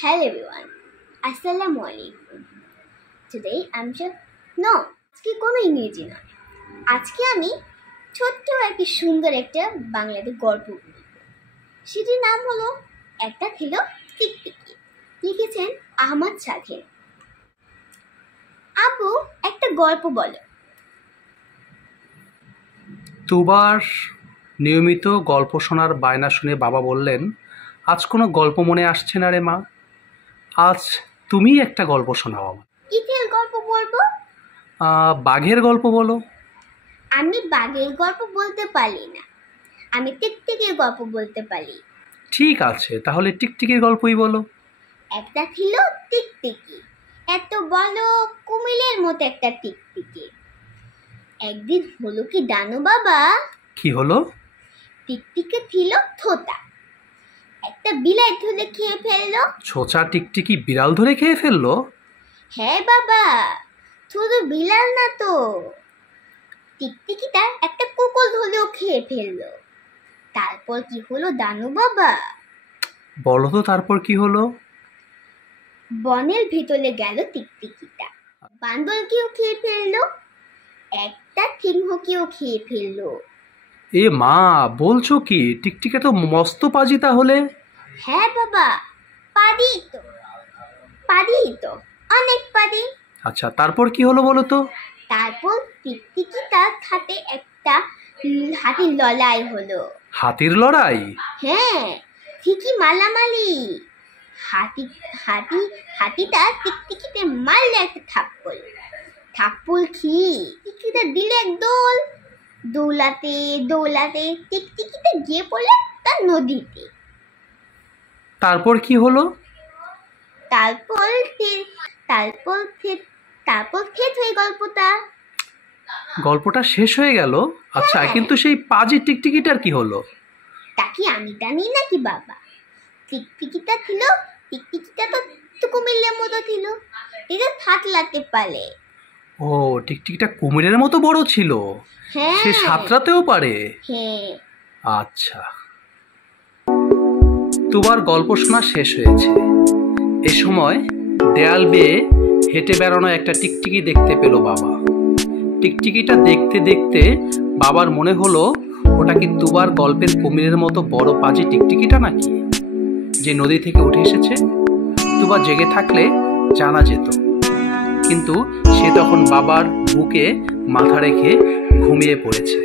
Hello everyone, Assalamu alaikum. Today I'm just আজকে কোনো ইংরেজি নয়। আজকে আমি ছোট্ট একটি সুন্দর একটা বাংলাতে গল্প বলবো। সেটির নাম হলো একটা ছিল টিকটিকি। লিখেছেন আহমদ শাহেদ। আপু একটা গল্প বলো। তুবার নিয়মিত গল্প শোনার বায়না শুনে বাবা বললেন, আজ কোনো গল্প মনে আসছে না রে মা, আজ তুমি একটা গল্প শোনাও আমার। কিসের গল্প বলবো? বাঘের গল্প বলো। আমি বাঘের গল্প বলতে পারি না, আমি টিকটিকির গল্প বলতে পারি। ঠিক আছে, তাহলে টিকটিকির গল্পই বলো। একটা ছিল টিকটিকি, এত বড় কুমিরের মতো একটা টিকটিকি। একদিন হলো কি জানো বাবা? কি হলো? টিকটিকি ছিল থোতা, একটা বিলাই ধরে খেয়ে ফেললো। ছোচা টিকটিকি বিড়াল ধরে খেয়ে ফেললো? হ্যাঁ বাবা, শুধু বিড়াল না তো, টিকটিকিটা একটা কুকুর ধরেও খেয়ে ফেললো। তারপর কি হলো জানো বাবা? বলো তো, তারপর কি হলো? বনের ভিতরে গেল টিকটিকিটা, বান্দরকেও খেয়ে ফেললো, একটা সিংহকেও খেয়ে ফেললো। এ মা, বলছো কি? টিকটিকি তো মস্ত পাজি তাহলে। হ্যাঁ বাবা, পারি তো অনেক পারি। আচ্ছা, তারপর কি হলো বলো তো? তারপর টিকটিকিটার সাথে একটা হাতির লড়াই হলো। হাতির লড়াই? হ্যাঁ, ঠিকই মালামালি। হাতিটা টিকটিকিতে মারলে একটা থাপ্পড় টিকটিকিটা দিলে এক দৌলাতে টিকটিকিটা গিয়ে পড়লে তার নদীতে। তারপর কি হলো? তারপর শেষ হয়ে গল্পটা শেষ হয়ে গেল? আচ্ছা, হ্যাঁ। কিন্তু সেই পাজি টিকটিকিটার কি হলো? তা কি আমি জানি নাকি বাবা? টিকটিকিটা তো কুমিরের মতো ছিল, এটা থাকলাতে পারে। ও, টিকটিকিটা কুমিরের মতো বড় ছিল? হ্যাঁ, সে সাঁতরাতেও পারে? হ্যাঁ। আচ্ছা, তোমার গল্প শোনা শেষ হয়েছে। এ সময় দেয়াল বেয়ে হেঁটে বেড়ানো একটা টিকটিকি দেখতে পেল বাবা। টিকটিকিটা দেখতে দেখতে বাবার মনে হলো, ওটা কি তুবার গল্পের কুমিরের মতো বড় পাজি টিকটিকিটা নাকি, যে নদী থেকে উঠে এসেছে? তুবা জেগে থাকলে জানা যেত, কিন্তু সে তখন বাবার বুকে মাথা রেখে ঘুমিয়ে পড়েছে।